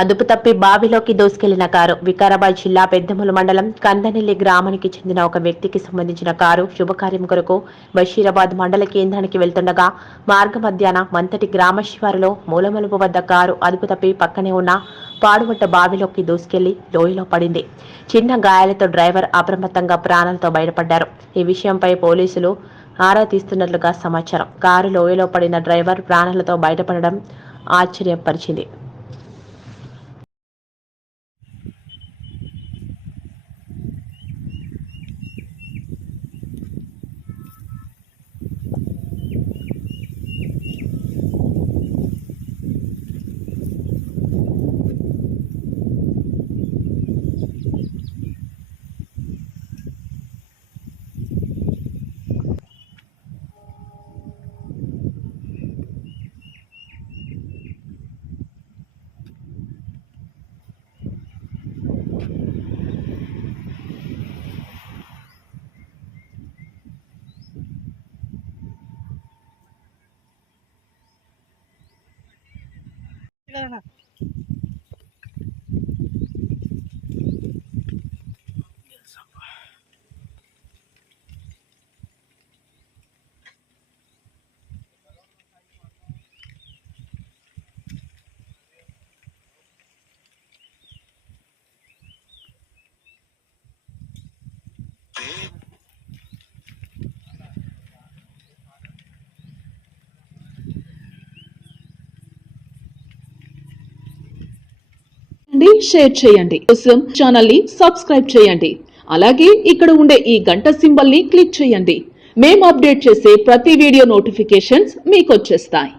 అదుపు తప్పి బావిలోకి దూసుకెళ్లిన కారు. వికారాబాద్ జిల్లా పెద్దముల మండలం కందనెల్లి గ్రామానికి చెందిన ఒక వ్యక్తికి సంబంధించిన కారు శుభకార్యం కొరకు బషీరాబాద్ మండల కేంద్రానికి వెళ్తుండగా మార్గ మధ్యాన మంతటి గ్రామ శివారులో మూలమలుపు వద్ద కారు అదుపు తప్పి పక్కనే ఉన్న పాడుబడ్డ బావిలోకి దూసుకెళ్లి లోయలో పడింది. చిన్న గాయాలతో డ్రైవర్ అప్రమత్తంగా ప్రాణాలతో బయటపడ్డారు. ఈ విషయంపై పోలీసులు ఆరా తీస్తున్నట్లుగా సమాచారం. కారు లోయలో పడిన డ్రైవర్ ప్రాణాలతో బయటపడడం ఆశ్చర్యపరిచింది. షేర్ చేయండి. కోసం ఛానల్ ని సబ్స్క్రైబ్ చేయండి. అలాగే ఇక్కడ ఉండే ఈ గంట సింబల్ ని క్లిక్ చేయండి. మేము అప్డేట్ చేసే ప్రతి వీడియో నోటిఫికేషన్స్ మీకు వచ్చేస్తాయి.